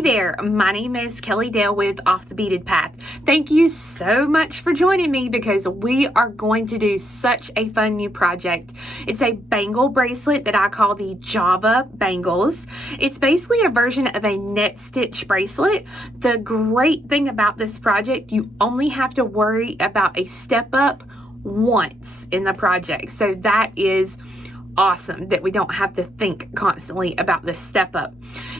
Hey there, my name is Kelly Dale with Off the Beaded Path. Thank you so much for joining me because we are going to do such a fun new project. It's a bangle bracelet that I call the Java Bangles. It's basically a version of a net stitch bracelet. The great thing about this project, you only have to worry about a step up once in the project. So that is awesome that we don't have to think constantly about this step up.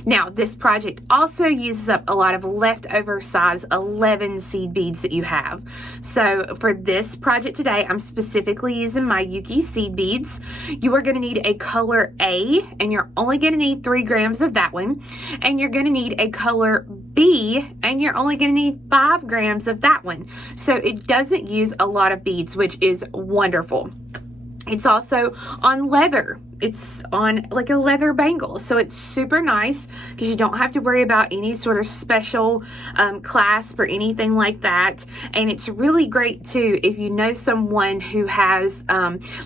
Now, this project also uses up a lot of leftover size 11 seed beads that you have. So for this project today, I'm specifically using my Yuki seed beads. You are going to need a color A, and you're only going to need 3 grams of that one. And you're going to need a color B, and you're only going to need 5 grams of that one. So it doesn't use a lot of beads, which is wonderful. It's also on leather. It's on like a leather bangle. So it's super nice because you don't have to worry about any sort of special clasp or anything like that. And it's really great too if you know someone who has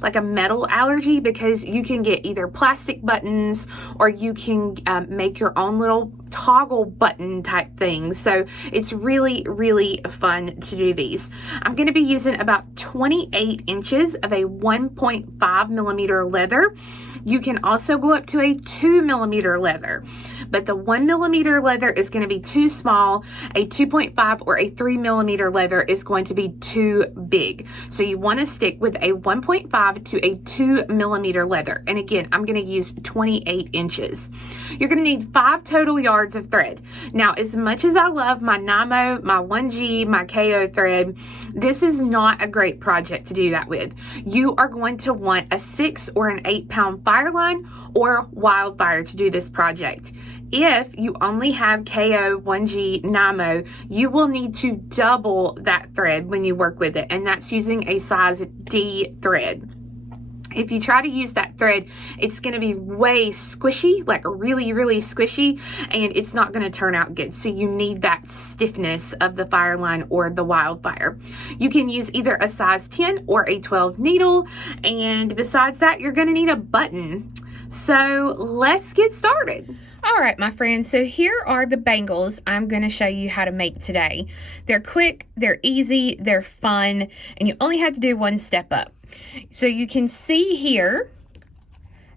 like a metal allergy, because you can get either plastic buttons or you can make your own little toggle button type thing. So it's really, really fun to do these. I'm going to be using about 28 inches of a 1.5 millimeter leather. You can also go up to a 2 millimeter leather, but the 1 millimeter leather is going to be too small. A 2.5 or a 3 millimeter leather is going to be too big. So you want to stick with a 1.5 to a 2 millimeter leather. And again, I'm going to use 28 inches. You're going to need 5 total yards of thread. Now, as much as I love my Nymo, my 1G, my KO thread, this is not a great project to do that with. You are going to want a 6 or an 8 pound Fireline or Wildfire to do this project. If you only have KO, 1G, Nymo, you will need to double that thread when you work with it, and that's using a size D thread. If you try to use that thread, it's going to be way squishy, like really, really squishy, and it's not going to turn out good. So you need that stiffness of the Fireline or the Wildfire. You can use either a size 10 or a 12 needle, and besides that, you're going to need a button. So let's get started. All right, my friends, so here are the bangles I'm going to show you how to make today. They're quick, they're easy, they're fun, and you only have to do one step up. So you can see here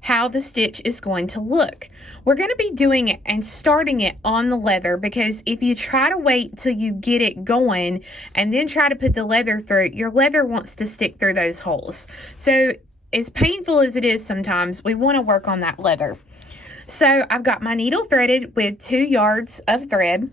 how the stitch is going to look. We're going to be doing it and starting it on the leather, because if you try to wait till you get it going and then try to put the leather through, your leather wants to stick through those holes. So as painful as it is sometimes, we want to work on that leather. So I've got my needle threaded with 2 yards of thread,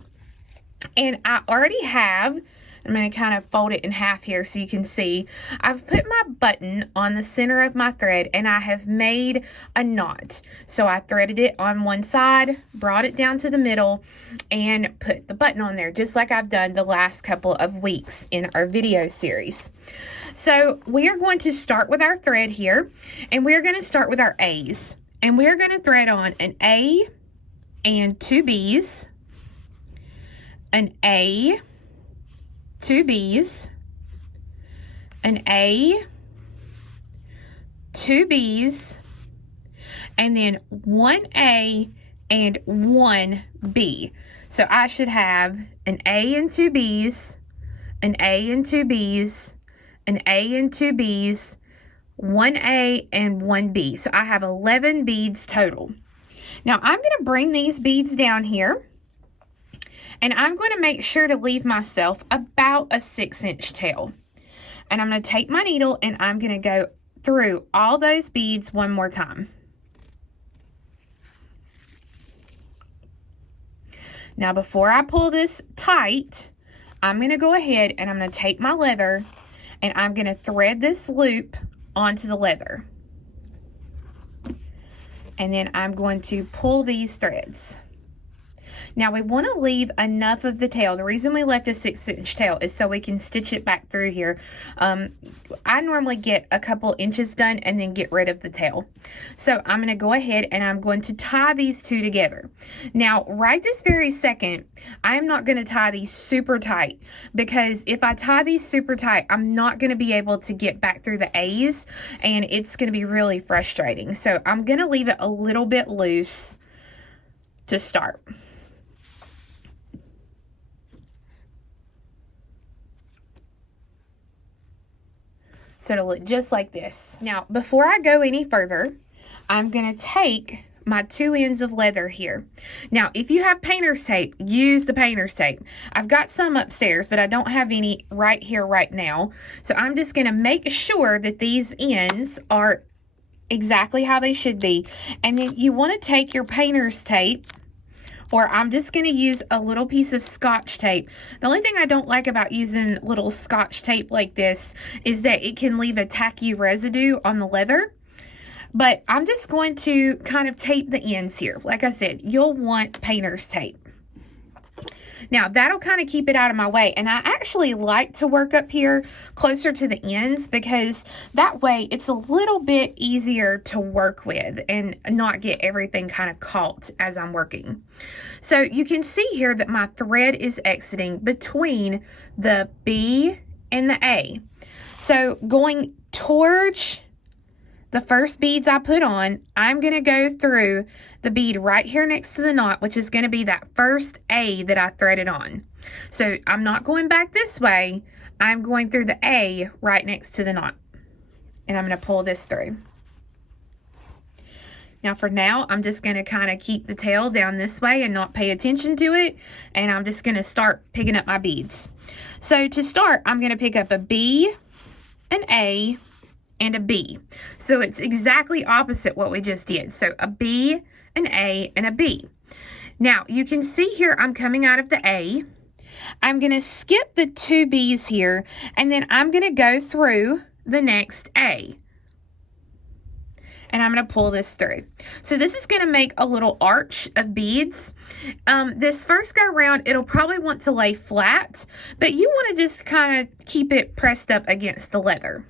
and I already have, I'm going to kind of fold it in half here so you can see, I've put my button on the center of my thread and I have made a knot. So I threaded it on one side, brought it down to the middle, and put the button on there, just like I've done the last couple of weeks in our video series. So we are going to start with our thread here, and we are going to start with our A's. And we're going to thread on an A and 2 B's, an A, 2 B's, an A, 2 B's, and then 1 A and 1 B. So I should have an A and 2 B's, an A and 2 B's, an A and 2 B's, 1 A and 1 B. So I have 11 beads total. Now I'm going to bring these beads down here, and I'm going to make sure to leave myself about a 6-inch tail. And I'm going to take my needle and I'm going to go through all those beads one more time. Now before I pull this tight, I'm going to go ahead and I'm going to take my leather and I'm going to thread this loop onto the leather. And then I'm going to pull these threads. Now we want to leave enough of the tail. The reason we left a 6-inch tail is so we can stitch it back through here. I normally get a couple inches done and then get rid of the tail. So I'm going to go ahead and I'm going to tie these two together. Now right this very second, I am not going to tie these super tight, because if I tie these super tight, I'm not going to be able to get back through the A's, and it's going to be really frustrating. So I'm going to leave it a little bit loose to start. So it'll look just like this. Now, before I go any further, I'm going to take my 2 ends of leather here. Now, if you have painter's tape, use the painter's tape. I've got some upstairs, but I don't have any right here right now. So I'm just going to make sure that these ends are exactly how they should be. And then you want to take your painter's tape, or I'm just going to use a little piece of Scotch tape. The only thing I don't like about using little Scotch tape like this is that it can leave a tacky residue on the leather. But I'm just going to kind of tape the ends here. Like I said, you'll want painter's tape. Now, that'll kind of keep it out of my way. And I actually like to work up here closer to the ends because that way it's a little bit easier to work with and not get everything kind of caught as I'm working. So you can see here that my thread is exiting between the B and the A. So going towards the first beads I put on, I'm going to go through the bead right here next to the knot, which is going to be that first A that I threaded on. So I'm not going back this way. I'm going through the A right next to the knot. And I'm going to pull this through. Now for now, I'm just going to kind of keep the tail down this way and not pay attention to it. And I'm just going to start picking up my beads. So to start, I'm going to pick up a B, an A, and a B. So it's exactly opposite what we just did. So a B, an A, and a B. Now you can see here I'm coming out of the A. I'm going to skip the 2 B's here, and then I'm going to go through the next A. And I'm going to pull this through. So this is going to make a little arch of beads. This first go around, it'll probably want to lay flat, but you want to just kind of keep it pressed up against the leather.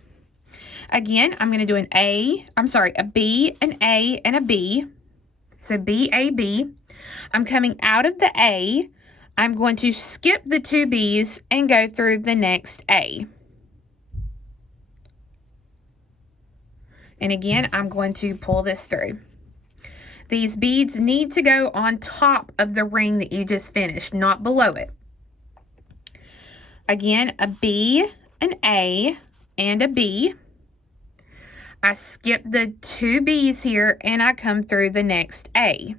Again, I'm going to do a B, an A, and a B. So B, A, B. I'm coming out of the A. I'm going to skip the 2 B's and go through the next A. And again, I'm going to pull this through. These beads need to go on top of the ring that you just finished, not below it. Again, a B, an A, and a B. I skip the 2 B's here and I come through the next A.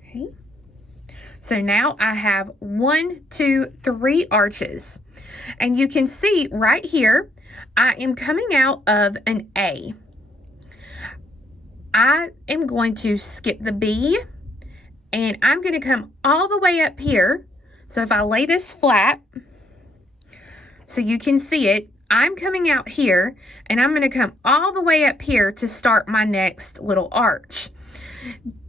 Okay. So now I have 1, 2, 3 arches. And you can see right here, I am coming out of an A. I am going to skip the B, and I'm going to come all the way up here. So if I lay this flat, so you can see it, I'm coming out here, and I'm going to come all the way up here to start my next little arch.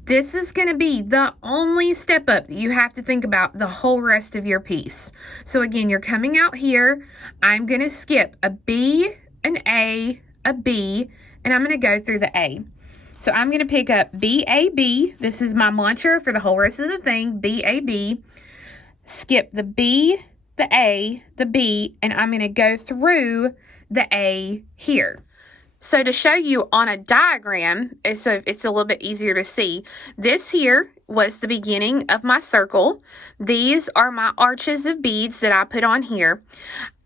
This is going to be the only step up that you have to think about the whole rest of your piece. So again, you're coming out here, I'm going to skip a B, an A, a B, and I'm going to go through the A. So I'm going to pick up B-A-B. This is my mantra for the whole rest of the thing, B-A-B. Skip the B, the A, the B, and I'm going to go through the A here. So to show you on a diagram, so it's a little bit easier to see, this here was the beginning of my circle. These are my arches of beads that I put on here.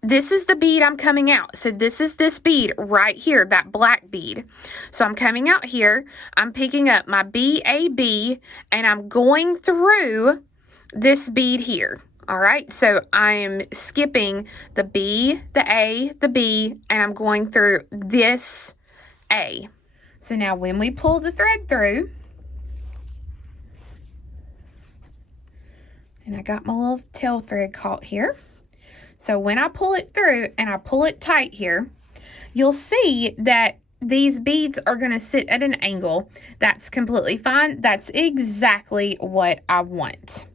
This is the bead I'm coming out. So this is this bead right here, that black bead. So I'm coming out here, I'm picking up my B-A-B, and I'm going through this bead here. All right, so I'm skipping the B, the A, the B, and I'm going through this A. So now when we pull the thread through, and I got my little tail thread caught here. So when I pull it through and I pull it tight here, you'll see that these beads are going to sit at an angle. That's completely fine. That's exactly what I want.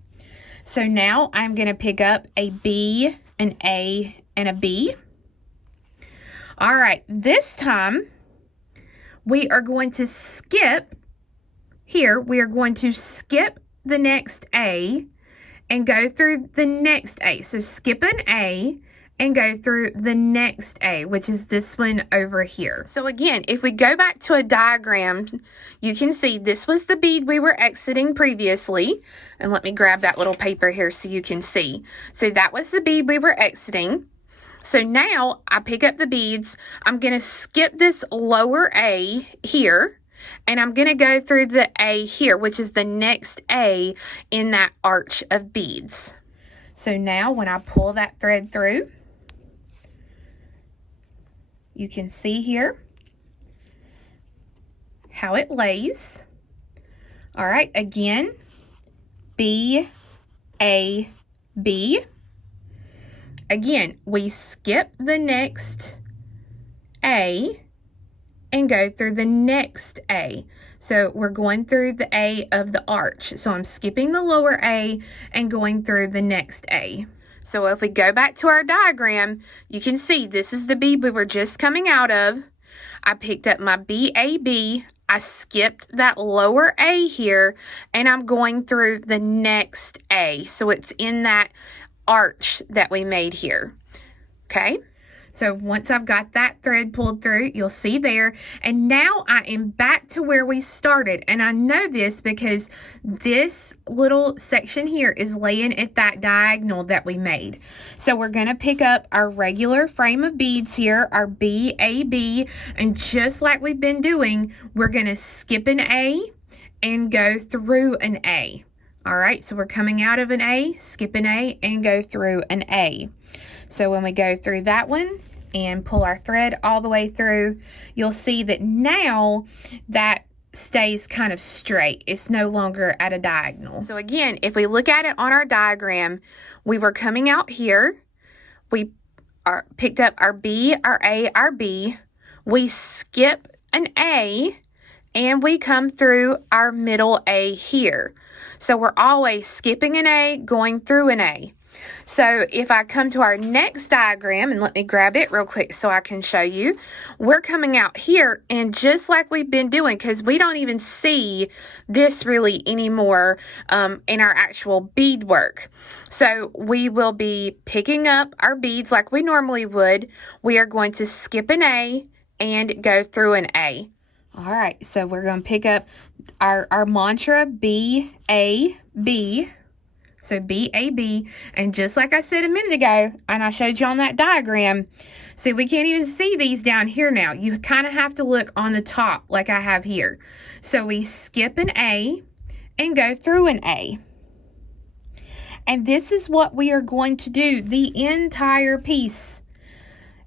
So now I'm going to pick up a B, an A, and a B. All right, this time we are going to skip here. We are going to skip the next A and go through the next A. So skip an A and go through the next A, which is this one over here. So again, if we go back to a diagram, you can see this was the bead we were exiting previously. And let me grab that little paper here so you can see. So that was the bead we were exiting. So now I pick up the beads. I'm going to skip this lower A here, and I'm going to go through the A here, which is the next A in that arch of beads. So now when I pull that thread through, you can see here how it lays. All right, again, B, A, B. Again, we skip the next A and go through the next A. So we're going through the A of the arch. So I'm skipping the lower A and going through the next A. So if we go back to our diagram, you can see this is the bead we were just coming out of. I picked up my BAB. I skipped that lower A here, and I'm going through the next A. So it's in that arch that we made here. Okay, so once I've got that thread pulled through, you'll see there, and now I am back to where we started. And I know this because this little section here is laying at that diagonal that we made. So we're going to pick up our regular frame of beads here, our BAB, and just like we've been doing, we're going to skip an A and go through an A. All right, so we're coming out of an A, skip an A, and go through an A. So when we go through that one and pull our thread all the way through, you'll see that now that stays kind of straight. It's no longer at a diagonal. So again, if we look at it on our diagram, we were coming out here. We picked up our B, our A, our B. We skip an A, and we come through our middle A here. So we're always skipping an A, going through an A. So if I come to our next diagram, and let me grab it real quick so I can show you, we're coming out here, and just like we've been doing, because we don't even see this really anymore in our actual beadwork. So we will be picking up our beads like we normally would. We are going to skip an A and go through an A. All right, so we're going to pick up our mantra, B-A-B. So B-A-B, and just like I said a minute ago, and I showed you on that diagram, see, we can't even see these down here now. You kind of have to look on the top like I have here. So we skip an A and go through an A. And this is what we are going to do the entire piece.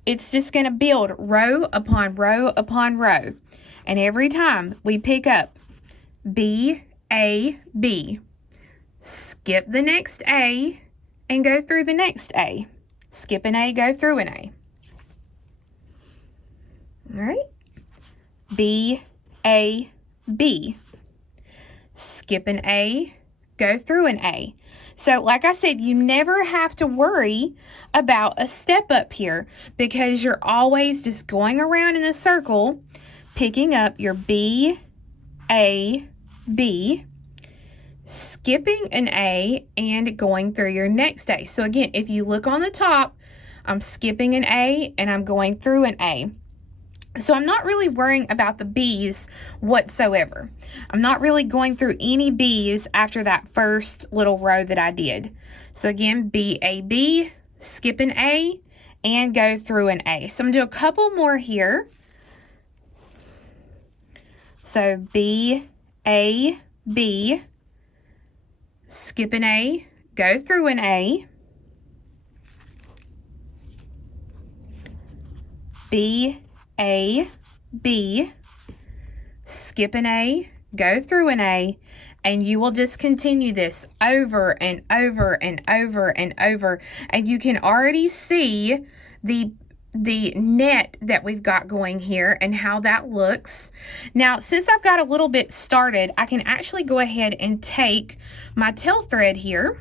It's just going to build row upon row upon row. And every time we pick up B-A-B, skip the next A and go through the next A. Skip an A, go through an A. All right. B-A-B. Skip an A, go through an A. So like I said, you never have to worry about a step up here because you're always just going around in a circle, picking up your B-A-B, skipping an A, and going through your next A. So again, if you look on the top, I'm skipping an A and I'm going through an A. So I'm not really worrying about the B's whatsoever. I'm not really going through any B's after that first little row that I did. So again, B-A-B, skip an A, and go through an A. So I'm going to do a couple more here. So B-A-B, skip an A, go through an A. B-A-B, skip an A, go through an A, and you will just continue this over and over and over and over. And you can already see the net that we've got going here and how that looks. Now, since I've got a little bit started, I can actually go ahead and take my tail thread here,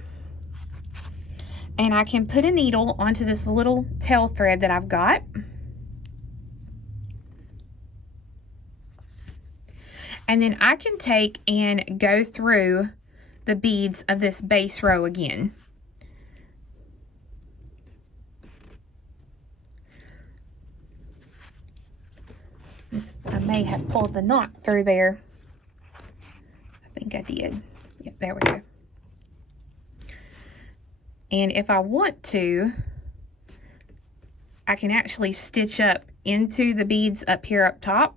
and I can put a needle onto this little tail thread that I've got. And then I can take and go through the beads of this base row again. I may have pulled the knot through there. I think I did. Yep, there we go. And if I want to, I can actually stitch up into the beads up here up top.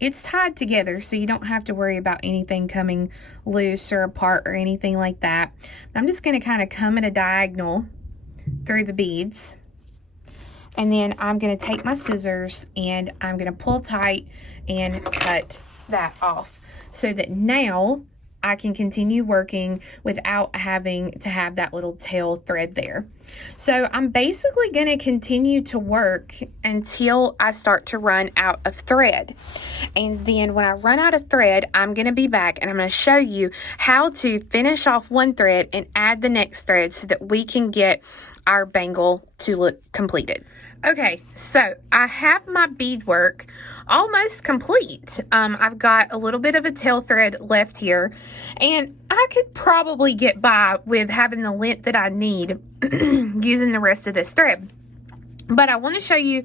It's tied together, so you don't have to worry about anything coming loose or apart or anything like that. I'm just going to kind of come at a diagonal through the beads. And then I'm going to take my scissors and I'm going to pull tight and cut that off so that now I can continue working without having to have that little tail thread there. So I'm basically going to continue to work until I start to run out of thread. And then when I run out of thread, I'm going to be back and I'm going to show you how to finish off one thread and add the next thread so that we can get our bangle to look completed. Okay, so I have my beadwork almost complete. I've got a little bit of a tail thread left here, and I could probably get by with having the length that I need using the rest of this thread. But I want to show you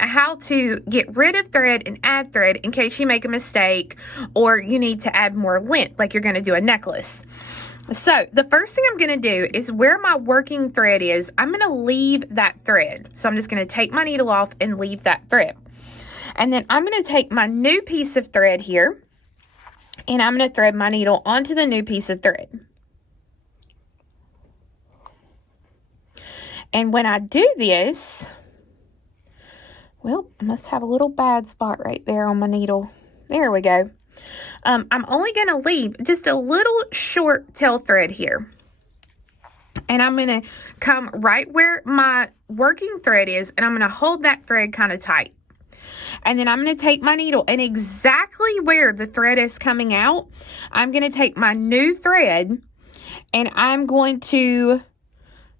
how to get rid of thread and add thread in case you make a mistake or you need to add more length, like you're going to do a necklace. So the first thing I'm going to do is where my working thread is, I'm going to leave that thread. So I'm just going to take my needle off and leave that thread. And then I'm going to take my new piece of thread here and I'm going to thread my needle onto the new piece of thread. And when I do this, well, I must have a little bad spot right there on my needle. There we go. I'm only going to leave just a little short tail thread here. And I'm going to come right where my working thread is, and I'm going to hold that thread kind of tight. And then I'm going to take my needle, and exactly where the thread is coming out, I'm going to take my new thread, and I'm going to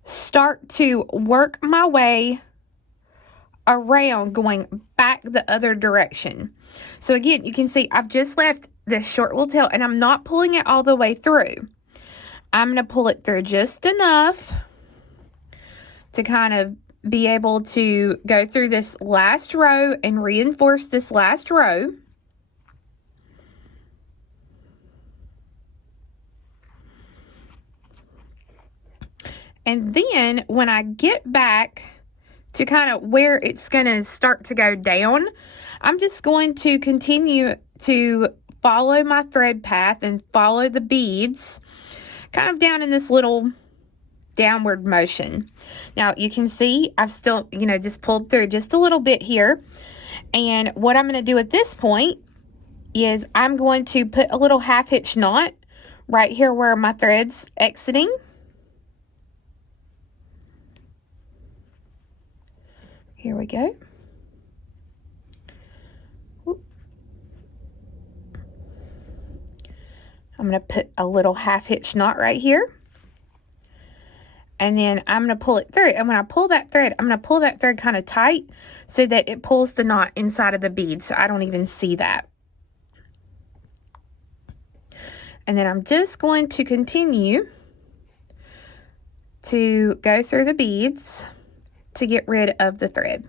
start to work my way around going back the other direction. So again, you can see I've just left this short little tail and I'm not pulling it all the way through. I'm going to pull it through just enough to kind of be able to go through this last row and reinforce this last row. And then when I get back to kind of where it's going to start to go down, I'm just going to continue to follow my thread path and follow the beads kind of down in this little downward motion. Now you can see I've still, just pulled through just a little bit here. And what I'm going to do at this point is I'm going to put a little half hitch knot right here where my thread's exiting. Here we go. I'm going to put a little half hitch knot right here. And then I'm going to pull it through. And when I pull that thread, I'm going to pull that thread kind of tight so that it pulls the knot inside of the bead so I don't even see that. And then I'm just going to continue to go through the beads to get rid of the thread.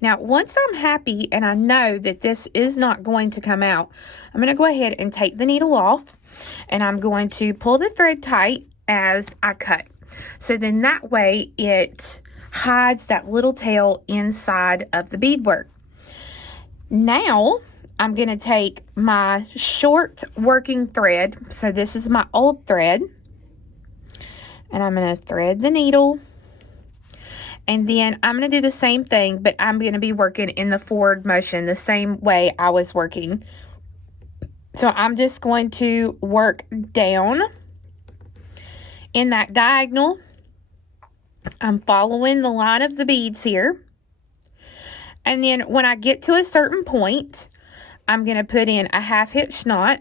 Now, once I'm happy and I know that this is not going to come out, I'm going to go ahead and take the needle off and I'm going to pull the thread tight as I cut. So then that way it hides that little tail inside of the beadwork. Now, I'm going to take my short working thread. So this is my old thread. And I'm going to thread the needle. And then I'm going to do the same thing, but I'm going to be working in the forward motion the same way I was working. So I'm just going to work down in that diagonal. I'm following the line of the beads here. And then when I get to a certain point, I'm going to put in a half hitch knot.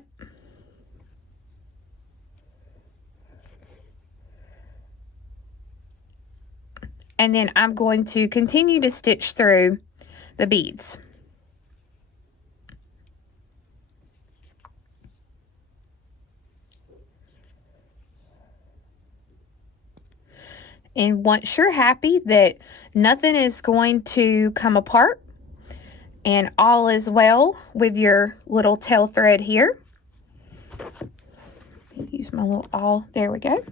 And then I'm going to continue to stitch through the beads. And once you're happy that nothing is going to come apart and all is well with your little tail thread here, use my little awl, there we go.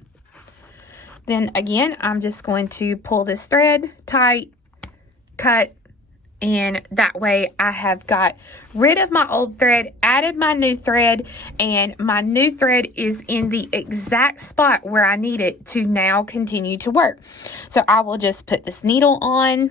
Then again, I'm just going to pull this thread tight, cut, and that way I have got rid of my old thread, added my new thread, and my new thread is in the exact spot where I need it to now continue to work. So I will just put this needle on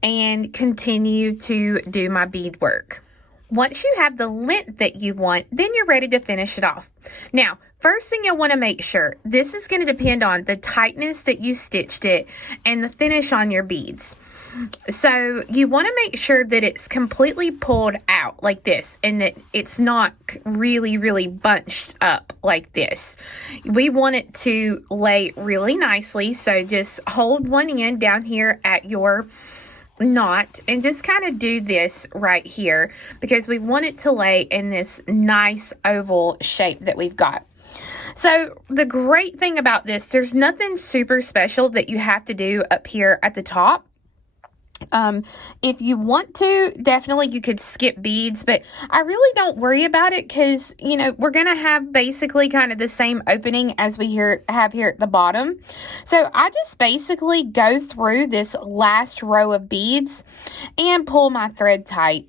and continue to do my beadwork. Once you have the length that you want, then you're ready to finish it off. Now, first thing you'll want to make sure, this is going to depend on the tightness that you stitched it and the finish on your beads. So you want to make sure that it's completely pulled out like this and that it's not really bunched up like this. We want it to lay really nicely, so just hold one end down here at your knot and just kind of do this right here because we want it to lay in this nice oval shape that we've got. So the great thing about this, there's nothing super special that you have to do up here at the top. If you want to, definitely you could skip beads, but I really don't worry about it because, you know, we're going to have basically kind of the same opening as we have here at the bottom. So I just basically go through this last row of beads and pull my thread tight.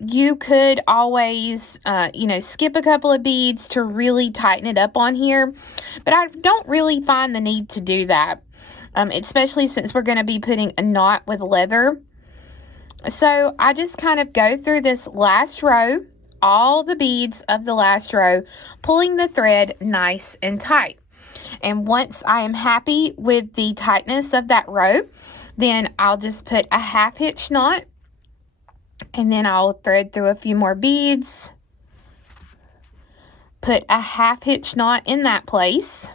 You could always, you know, skip a couple of beads to really tighten it up on here, but I don't really find the need to do that. Especially since we're going to be putting a knot with leather. So I just kind of go through this last row, all the beads of the last row, pulling the thread nice and tight. And once I am happy with the tightness of that row, then I'll just put a half hitch knot, and then I'll thread through a few more beads, put a half hitch knot in that place.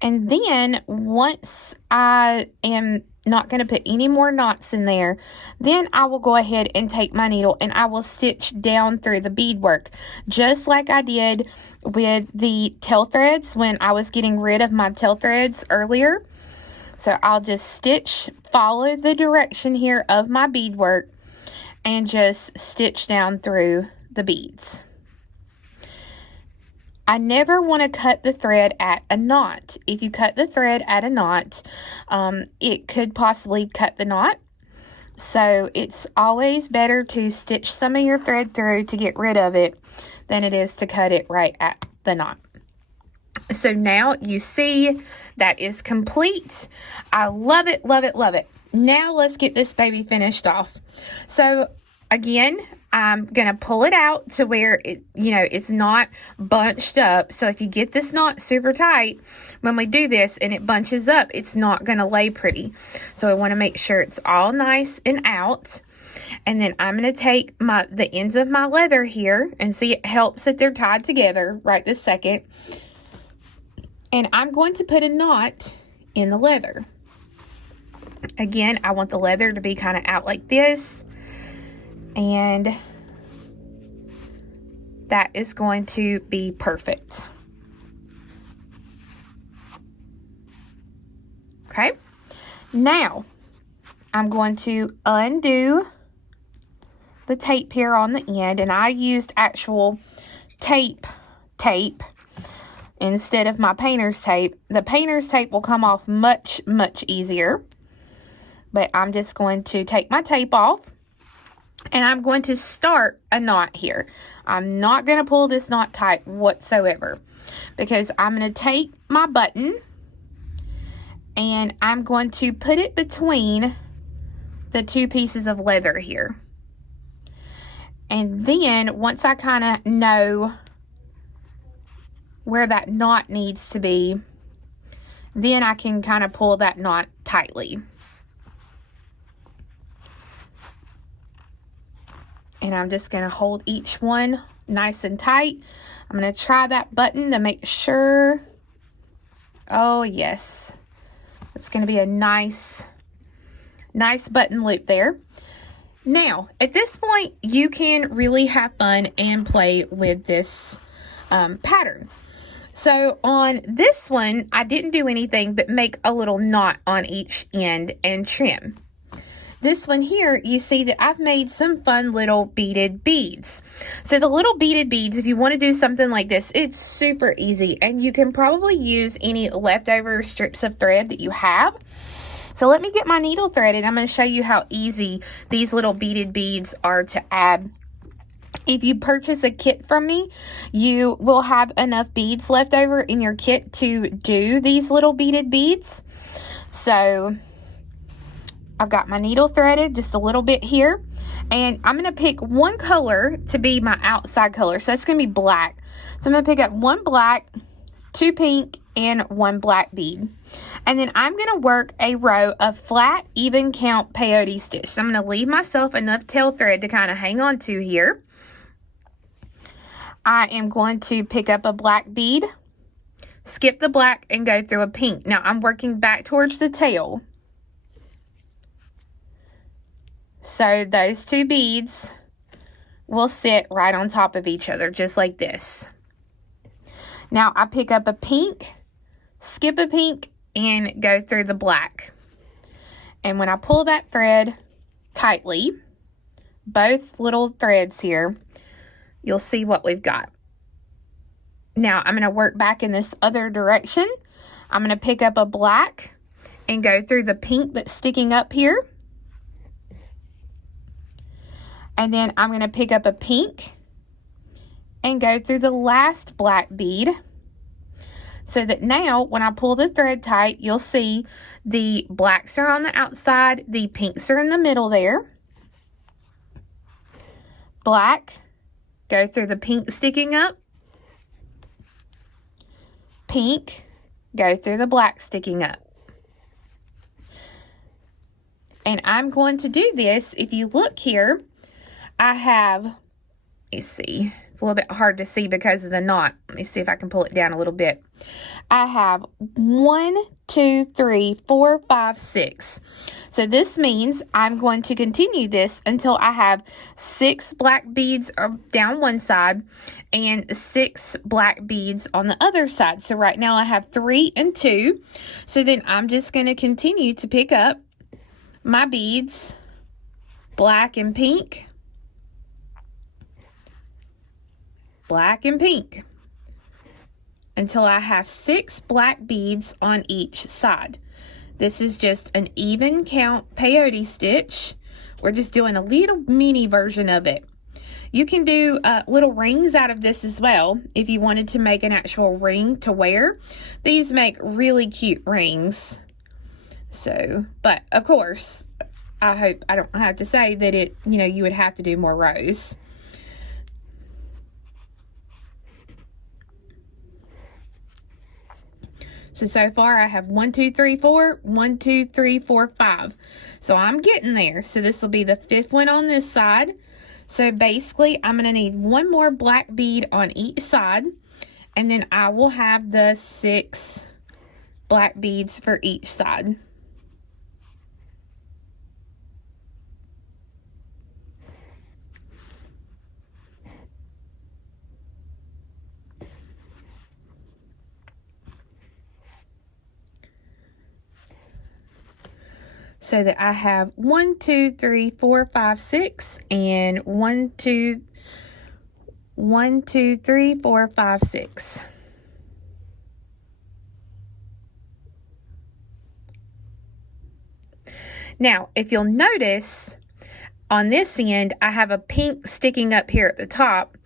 And then once I am not going to put any more knots in there, then I will go ahead and take my needle and I will stitch down through the beadwork, just like I did with the tail threads when I was getting rid of my tail threads earlier. So I'll just stitch, follow the direction here of my beadwork, and just stitch down through the beads. I never want to cut the thread at a knot. If you cut the thread at a knot, it could possibly cut the knot. So it's always better to stitch some of your thread through to get rid of it than it is to cut it right at the knot. So now you see that is complete. I love it, love it, love it. Now let's get this baby finished off. So again, I'm going to pull it out to where it, you know, it's not bunched up. So if you get this knot super tight, when we do this and it bunches up, it's not going to lay pretty. So I want to make sure it's all nice and out. And then I'm going to take the ends of my leather here, and see, it helps that they're tied together right this second. And I'm going to put a knot in the leather. Again, I want the leather to be kind of out like this. And that is going to be perfect. Okay. Now, I'm going to undo the tape here on the end. And I used actual tape instead of my painter's tape. The painter's tape will come off much easier. But I'm just going to take my tape off. And I'm going to start a knot here. I'm not going to pull this knot tight whatsoever, because I'm going to take my button and I'm going to put it between the two pieces of leather here. And then once I kind of know where that knot needs to be, then I can kind of pull that knot tightly. And I'm just going to hold each one nice and tight. I'm going to try that button to make sure. Oh, yes. It's going to be a nice button loop there. Now, at this point, you can really have fun and play with this pattern. So on this one, I didn't do anything but make a little knot on each end and trim. This one here, you see that I've made some fun little beaded beads. So the little beaded beads, if you want to do something like this, it's super easy, and you can probably use any leftover strips of thread that you have. So let me get my needle threaded. I'm going to show you how easy these little beaded beads are to add. If you purchase a kit from me, you will have enough beads left over in your kit to do these little beaded beads. So I've got my needle threaded just a little bit here, and I'm going to pick one color to be my outside color. So that's going to be black. So I'm going to pick up one black, two pink, and one black bead. And then I'm going to work a row of flat, even count peyote stitch. So I'm going to leave myself enough tail thread to kind of hang on to here. I am going to pick up a black bead, skip the black, and go through a pink. Now I'm working back towards the tail. So those two beads will sit right on top of each other, just like this. Now I pick up a pink, skip a pink, and go through the black. And when I pull that thread tightly, both little threads here, you'll see what we've got. Now I'm going to work back in this other direction. I'm going to pick up a black and go through the pink that's sticking up here. And then I'm going to pick up a pink and go through the last black bead, so that now when I pull the thread tight, you'll see the blacks are on the outside, the pinks are in the middle there. Black, go through the pink sticking up. Pink, go through the black sticking up. And I'm going to do this, if you look here, I have, let me see, it's a little bit hard to see because of the knot. Let me see if I can pull it down a little bit. I have 1, 2, 3, 4, 5, 6. So this means I'm going to continue this until I have 6 black beads down one side and 6 black beads on the other side. So right now I have 3 and 2. So then I'm just going to continue to pick up my beads, black and pink, black and pink, until I have 6 black beads on each side. This is just an even count peyote stitch. We're just doing a little mini version of it. You can do little rings out of this as well if you wanted to make an actual ring to wear. These make really cute rings. So, but of course, I hope I don't have to say that it, you would have to do more rows. So far I have 1, 2, 3, 4, 1, 2, 3, 4, 5. So I'm getting there. So this will be the 5th one on this side. So basically I'm going to need one more black bead on each side, and then I will have the 6 black beads for each side. So that I have 1, 2, 3, 4, 5, 6, and 1, 2, 3, 4, 5, 6. Now, if you'll notice, on this end, I have a pink sticking up here at the top,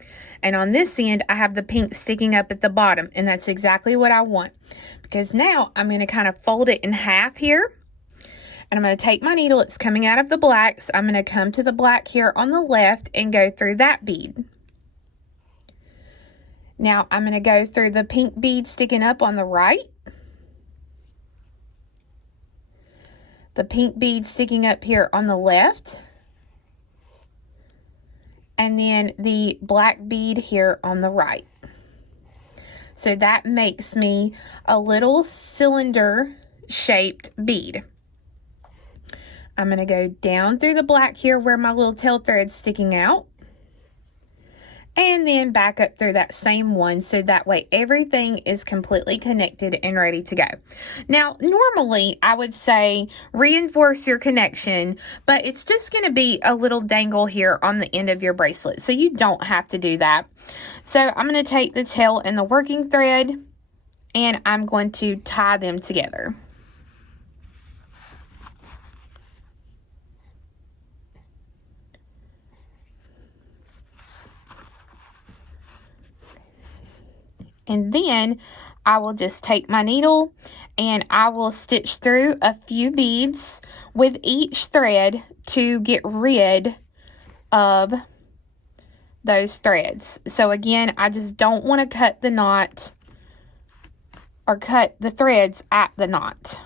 and on this end, I have the pink sticking up at the bottom, and that's exactly what I want, because now I'm going to kind of fold it in half here. And I'm going to take my needle, it's coming out of the black, so I'm going to come to the black here on the left and go through that bead. Now I'm going to go through the pink bead sticking up on the right, the pink bead sticking up here on the left, and then the black bead here on the right. So that makes me a little cylinder shaped bead. I'm going to go down through the black here where my little tail thread's sticking out. And then back up through that same one, so that way everything is completely connected and ready to go. Now, normally I would say reinforce your connection, but it's just going to be a little dangle here on the end of your bracelet, so you don't have to do that. So I'm going to take the tail and the working thread, and I'm going to tie them together. And then I will just take my needle and I will stitch through a few beads with each thread to get rid of those threads. So again, I just don't want to cut the knot or cut the threads at the knot.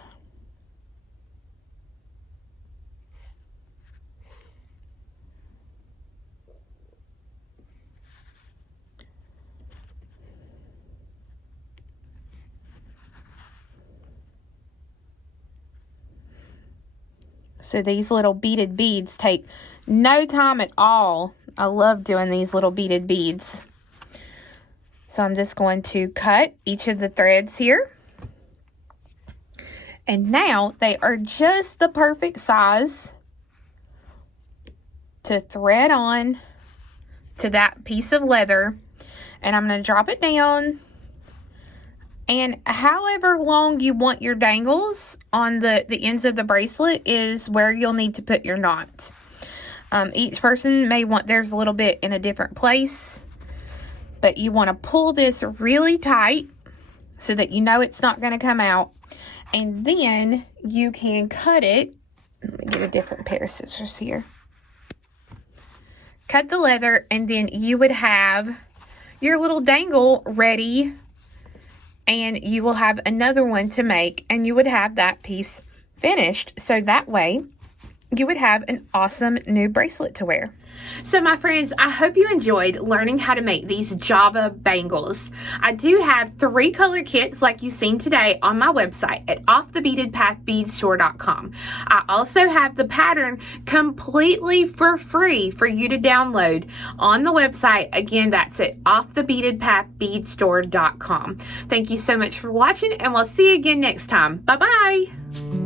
So these little beaded beads take no time at all. I love doing these little beaded beads. So I'm just going to cut each of the threads here. And now they are just the perfect size to thread on to that piece of leather. And I'm going to drop it down. And however long you want your dangles on the ends of the bracelet is where you'll need to put your knot. Each person may want theirs a little bit in a different place, but you want to pull this really tight so that you know it's not going to come out. And then you can cut it. Let me get a different pair of scissors here. Cut the leather, and then you would have your little dangle ready. And you will have another one to make, and you would have that piece finished. So that way you would have an awesome new bracelet to wear. So my friends, I hope you enjoyed learning how to make these Java bangles. I do have 3 color kits like you've seen today on my website at offthebeadedpathbeadstore.com. I also have the pattern completely for free for you to download on the website. Again, that's at offthebeadedpathbeadstore.com. Thank you so much for watching, and we'll see you again next time. Bye-bye.